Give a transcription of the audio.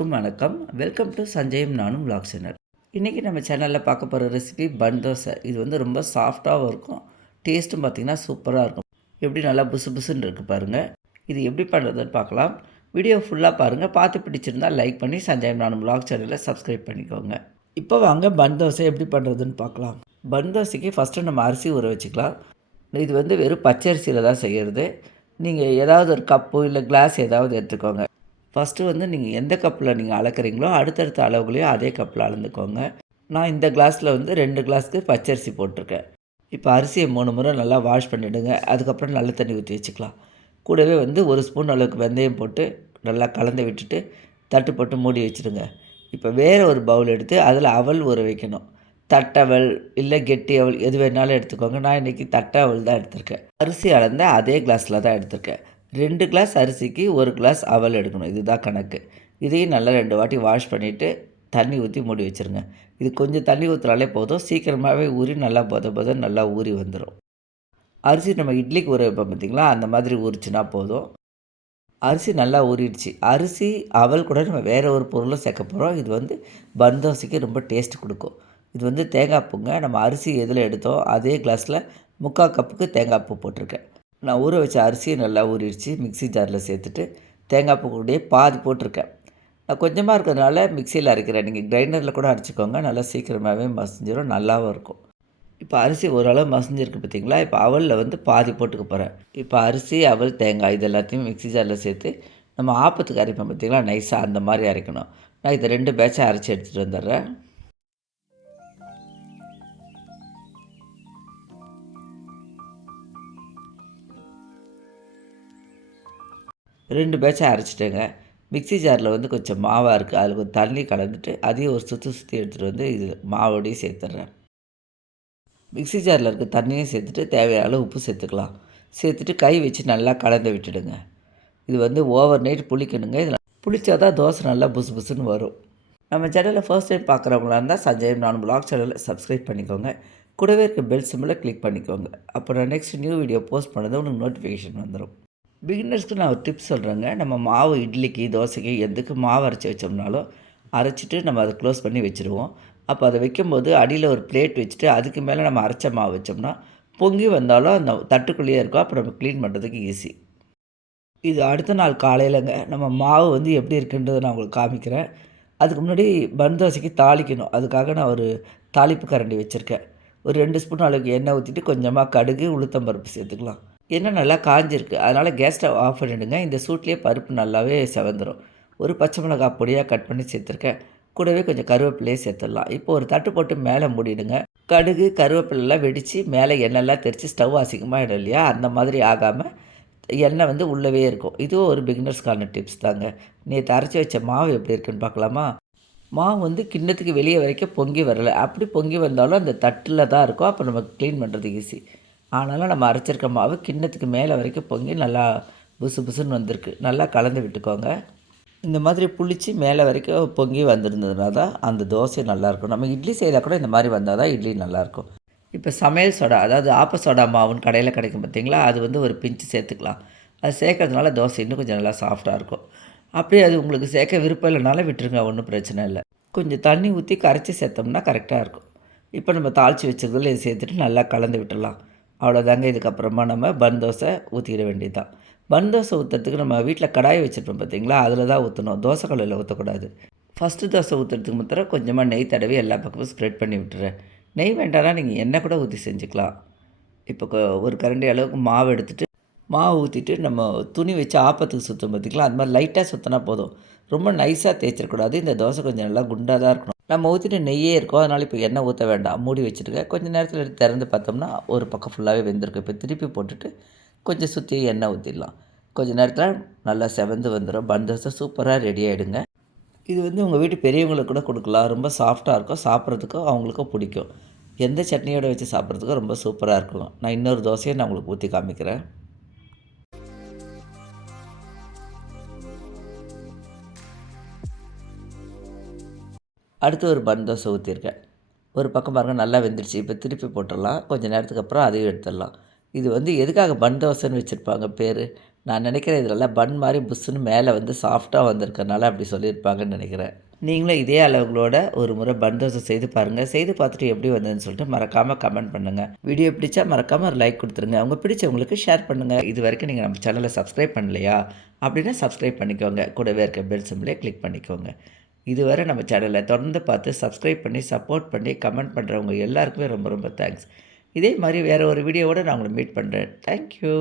எல்லோருக்கும் வணக்கம். Welcome to சஞ்சயம் நானும் vlog சேனல் இன்றைக்கி நம்ம சேனலில் பார்க்க போகிற ரெசிபி பன் தோசை. இது வந்து ரொம்ப சாஃப்டாகவும் இருக்கும். டேஸ்ட்டும் பார்த்திங்கன்னா சூப்பராக இருக்கும். எப்படி நல்லா புசு புசுன்னு இருக்குது பாருங்கள் இது எப்படி பண்ணுறதுன்னு பார்க்கலாம். வீடியோ ஃபுல்லாக பாருங்கள் பார்த்து பிடிச்சிருந்தால் லைக் பண்ணி சஞ்சயம் நானும் விளாக் சேனலை சப்ஸ்கிரைப் பண்ணிக்கோங்க. இப்போ வாங்க பன் தோசை எப்படி பண்ணுறதுன்னு பார்க்கலாம். பன் தோசைக்கு ஃபஸ்ட்டு நம்ம அரிசி ஊற வச்சுக்கலாம். இது வந்து வெறும் பச்சரிசியில் தான் செய்கிறது நீங்கள் ஏதாவது ஒரு கப்பு இல்லை கிளாஸ் ஏதாவது எடுத்துக்கோங்க. ஃபஸ்ட்டு வந்து நீங்கள் எந்த கப்பில் நீங்கள் அளக்குறீங்களோ அடுத்தடுத்த அளவுகளையும் அதே கப்பில் அளந்துக்கோங்க. நான் இந்த கிளாஸில் வந்து ரெண்டு கிளாஸ்க்கு பச்சரிசி போட்டிருக்கேன். இப்போ அரிசியை மூணு முறை நல்லா வாஷ் பண்ணிவிடுங்க அதுக்கப்புறம் நல்ல தண்ணி ஊற்றி வச்சுக்கலாம். கூடவே வந்து ஒரு ஸ்பூன் அளவுக்கு வெந்தயம் போட்டு நல்லா கலந்து விட்டுட்டு தட்டு போட்டு மூடி வச்சுடுங்க. இப்போ வேறு ஒரு பவுல் எடுத்து அதில் அவல் ஊற வைக்கணும். தட்டவல் இல்லை கெட்டி அவல் எது வேணாலும் எடுத்துக்கோங்க. நான் இன்றைக்கி தட்டவல் தான் எடுத்திருக்கேன். அரிசி அளந்த அதே கிளாஸில் தான் எடுத்திருக்கேன். ரெண்டு கிளாஸ் அரிசிக்கு ஒரு கிளாஸ் அவல் எடுக்கணும். இதுதான் கணக்கு. இதையும் நல்லா ரெண்டு வாட்டி வாஷ் பண்ணிவிட்டு தண்ணி ஊற்றி மூடி வச்சுருங்க. இது கொஞ்சம் தண்ணி ஊற்றுனாலே போதும். சீக்கிரமாகவே ஊறி நல்லா பொத பொத நல்லா ஊறி வந்துடும் அரிசி நம்ம இட்லிக்கு ஊற வைப்போம் பார்த்திங்களா அந்த மாதிரி ஊறிச்சுன்னா போதும். அரிசி நல்லா ஊறிடுச்சு. அரிசி அவல் கூட நம்ம வேறு ஒரு பொருளும் சேர்க்க போகிறோம் இது வந்து பன் தோசைக்கு ரொம்ப டேஸ்ட் கொடுக்கும். இது வந்து தேங்காய் பூங்க. நம்ம அரிசி எதில் எடுத்தோம்? அதே கிளாஸில் முக்கால் கப்புக்கு தேங்காய் பூ போட்டிருக்கேன். நான் ஊற வச்ச அரிசியை நல்லா ஊறிடுச்சு. மிக்ஸி ஜாரில் சேர்த்துட்டு தேங்காய் பூ பாதி போட்டிருக்கேன். நான் கொஞ்சமாக இருக்கிறதுனால மிக்சியில் அரைக்கிறேன். நீங்கள் கிரைண்டரில் கூட அரைச்சிக்கோங்க. நல்லா சீக்கிரமாகவே மசிஞ்சிடும் நல்லாவும் இருக்கும். இப்போ அரிசி ஓரளவு மசிஞ்சிருக்கு பார்த்தீங்களா இப்போ அவலில் வந்து பாதி போட்டுக்க போகிறேன் இப்போ அரிசி அவல் தேங்காய் இது எல்லாத்தையும் மிக்ஸி ஜாரில் சேர்த்து நம்ம ஆப்பத்துக்கு அரைப்போம் பார்த்தீங்களா நைஸாக அந்த மாதிரி அரைக்கணும். நான் இதை ரெண்டு பேட்சாக அரைச்சி எடுத்துகிட்டு வந்துடுறேன். ரெண்டு பேட்சாக அரைச்சிட்டேங்க. மிக்ஸி ஜாரில் வந்து கொஞ்சம் மாவாக இருக்குது அதில் கொஞ்சம் தண்ணி கலந்துட்டு அதையும் ஒரு சுற்றி சுற்றி எடுத்துகிட்டு வந்து இது மாவோடையும் சேர்த்துட்றேன். மிக்ஸி ஜாரில் இருக்க தண்ணியும் சேர்த்துட்டு தேவையான அளவு உப்பு சேர்த்துக்கலாம். சேர்த்துட்டு கை வச்சு நல்லா கலந்து விட்டுடுங்க. இது வந்து ஓவர் நைட் புளிக்கணுங்க. இதில் புளிச்சா தான் தோசை நல்லா புசு புசுன்னு வரும். நம்ம சேனலில் ஃபர்ஸ்ட் டைம் பார்க்குறவங்களா இருந்தால் சஞ்சய் நான் பிளாக் சேனலில் சப்ஸ்கிரைப் பண்ணிக்கோங்க. கூடவே இருக்க பெல் சிம்மில் கிளிக் பண்ணிக்கோங்க. அப்போ நான் நெக்ஸ்ட் நியூ வீடியோ போஸ்ட் பண்ணது உங்களுக்கு நோட்டிஃபிகேஷன் வந்துடும் பிகினர்ஸ்க்கு நான் ஒரு டிப்ஸ் சொல்கிறேங்க நம்ம மாவு இட்லிக்கு தோசைக்கு எதுக்கு மாவு அரைச்சி வச்சோம்னாலும் அரைச்சிட்டு நம்ம அதை க்ளோஸ் பண்ணி வச்சுருவோம். அப்போ அதை வைக்கும்போது அடியில் ஒரு பிளேட் வச்சுட்டு அதுக்கு மேலே நம்ம அரைச்ச மாவு வச்சோம்னா பொங்கி வந்தாலும் அந்த தட்டுக்குள்ளேயே இருக்கும். அப்போ நம்ம க்ளீன் பண்ணுறதுக்கு ஈஸி இது அடுத்த நாள் காலையிலங்க. நம்ம மாவு வந்து எப்படி இருக்குன்றதை நான் உங்களுக்கு காமிக்கிறேன். அதுக்கு முன்னாடி பன் தோசைக்கு தாளிக்கணும். அதுக்காக நான் ஒரு தாளிப்பு கரண்டி வச்சுருக்கேன். ஒரு ரெண்டு ஸ்பூன் அளவுக்கு எண்ணெய் ஊற்றிட்டு கொஞ்சமாக கடுகு உளுத்தம்பருப்பு சேர்த்துக்கலாம். எண்ணெய் நல்லா காஞ்சிருக்கு. அதனால் கேஸ் ஸ்டவ் ஆஃப் பண்ணிவிடுங்க இந்த சூட்லேயே பருப்பு நல்லாவே செவந்துடும் ஒரு பச்சை மிளகாய் பொடியாக கட் பண்ணி சேர்த்துருக்கேன். கூடவே கொஞ்சம் கருவேப்பிலையே சேர்த்துடலாம். இப்போ ஒரு தட்டு போட்டு மேலே மூடிடுங்க. கடுகு கருவேப்பிலெல்லாம் வெடித்து மேலே எண்ணெய்லாம் தெரித்து ஸ்டவ் அசிங்கமாக இடம் இல்லையா? அந்த மாதிரி ஆகாமல் எண்ணெய் வந்து உள்ளவே இருக்கும். இதுவும் ஒரு பிகினர்ஸ்க்கான டிப்ஸ் தாங்க. நேற்று அரைச்சி வச்ச மாவு எப்படி இருக்குன்னு பார்க்கலாமா? மாவு வந்து கிண்ணத்துக்கு வெளியே வரைக்கும் பொங்கி வரலை. அப்படி பொங்கி வந்தாலும் அந்த தட்டில் தான் இருக்கும். அப்போ நம்ம க்ளீன் பண்ணுறது ஈஸி ஆனாலும் நம்ம அரைச்சிருக்க மாவு கிண்ணத்துக்கு மேலே வரைக்கும் பொங்கி நல்லா புசு புசுன்னு வந்திருக்கு. நல்லா கலந்து விட்டுக்கோங்க. இந்த மாதிரி புளிச்சு மேலே வரைக்கும் பொங்கி வந்திருந்ததுனா தான் அந்த தோசை நல்லாயிருக்கும் நம்ம இட்லி செய்தால் கூட இந்த மாதிரி வந்தால் தான் இட்லி நல்லாயிருக்கும் இப்போ சமையல் சோடா அதாவது ஆப்ப சோடா மாவுன்னு கடையில் கிடைக்கும் பார்த்தீங்களா அது வந்து ஒரு பிஞ்சு சேர்த்துக்கலாம். அது சேர்க்கறதுனால தோசை இன்னும் கொஞ்சம் நல்லா சாஃப்டாக இருக்கும். அப்படியே அது உங்களுக்கு சேர்க்க விருப்பம் இல்லைனாலும் விட்டுருங்க ஒன்றும் பிரச்சனை இல்லை. கொஞ்சம் தண்ணி ஊற்றி கரைச்சி சேர்த்தோம்னா கரெக்டாக இருக்கும். இப்போ நம்ம தாளித்து வச்சுருக்கிறதுல இதை சேர்த்துட்டு நல்லா கலந்து விட்டுடலாம். அவ்வளோதாங்க. இதுக்கப்புறமா நம்ம பன் தோசை ஊற்றிட வேண்டியது தான் பன் தோசை ஊற்றுறதுக்கு நம்ம வீட்டில் கடாய் வச்சுருப்போம் பார்த்தீங்களா அதில் தான் ஊற்றணும் தோசை கல்லில் ஊற்றக்கூடாது ஃபஸ்ட்டு தோசை ஊற்றுறதுக்கு மாத்திரம் கொஞ்சமாக நெய் தடவி எல்லா பக்கமும் ஸ்ப்ரெட் பண்ணி விட்டுறேன். நெய் வேண்டாம்னா நீங்கள் எண்ணெய் கூட ஊற்றி செஞ்சுக்கலாம். இப்போ ஒரு கரண்டி அளவுக்கு மாவு எடுத்துகிட்டு மாவு ஊற்றிட்டு நம்ம துணி வச்சு ஆப்பத்துக்கு சுற்றும் பார்த்திங்களா அது மாதிரி லைட்டாக சுற்றினா போதும். ரொம்ப நைஸாக தேய்ச்சிடக்கூடாது. இந்த தோசை கொஞ்சம் நல்லா குண்டாக தான் இருக்கணும். நம்ம ஊற்றிட்டு நெய்யே இருக்கும் அதனால் இப்போ எண்ணெய் ஊற்ற வேண்டாம். மூடி வச்சுருக்கேன் கொஞ்சம் நேரத்தில் எடுத்து திறந்து பார்த்தோம்னா ஒரு பக்கம் ஃபுல்லாகவே வெந்திருக்கும். இப்போ திருப்பி போட்டுட்டு கொஞ்சம் சுற்றி எண்ணெய் ஊற்றிடலாம் கொஞ்சம் நேரத்தில் நல்லா செவந்து வந்துடும் பன் தோசை சூப்பராக ரெடி ஆகிடுங்க இது வந்து உங்கள் வீட்டு பெரியவங்களுக்கு கூட கொடுக்கலாம். ரொம்ப சாஃப்டாக இருக்கும் சாப்பிட்றதுக்கும் அவங்களுக்கும் பிடிக்கும். எந்த சட்னியோட வச்சு சாப்பிட்றதுக்கும் ரொம்ப சூப்பராக இருக்கும். நான் இன்னொரு தோசையை நான் உங்களுக்கு ஊற்றி காமிக்கிறேன். அடுத்து ஒரு பன் தோசை ஊற்றிருக்கேன் ஒரு பக்கம் பாருங்கள் நல்லா வெந்துடுச்சு இப்போ திருப்பி போட்டுடலாம். கொஞ்சம் நேரத்துக்கு அப்புறம் அதையும் எடுத்துடலாம். இது வந்து எதுக்காக பன் தோசைன்னு வச்சுருப்பாங்க பேர்? நான் நினைக்கிறேன் இதிலலாம் பன் மாதிரி புஸ்ஸுன்னு மேலே வந்து சாஃப்டாக வந்திருக்கனால அப்படி சொல்லியிருப்பாங்கன்னு நினைக்கிறேன். நீங்களும் இதே அளவுகளோட ஒரு முறை பன் தோசை செய்து பாருங்கள் செய்து பார்த்துட்டு எப்படி வந்ததுன்னு சொல்லிட்டு மறக்காமல் கமெண்ட் பண்ணுங்கள் வீடியோ பிடிச்சா மறக்காமல் ஒரு லைக் கொடுத்துருங்க. அவங்க பிடிச்சவங்களுக்கு ஷேர் பண்ணுங்கள் இது வரைக்கும் நீங்கள் நம்ம சேனலை சப்ஸ்கிரைப் பண்ணலையா? அப்படின்னா சப்ஸ்கிரைப் பண்ணிக்கோங்க. கூடவே இருக்க பெல் சிம்பிளே கிளிக் பண்ணிக்கோங்க. இதுவரை நம்ம சேனலை தொடர்ந்து பார்த்து சப்ஸ்கிரைப் பண்ணி சப்போர்ட் பண்ணி கமெண்ட் பண்ணுறவங்க எல்லாருக்குமே ரொம்ப ரொம்ப தேங்க்ஸ் இதே மாதிரி வேறு ஒரு வீடியோவோடு நான் உங்களை மீட் பண்ணுறேன் தேங்க்யூ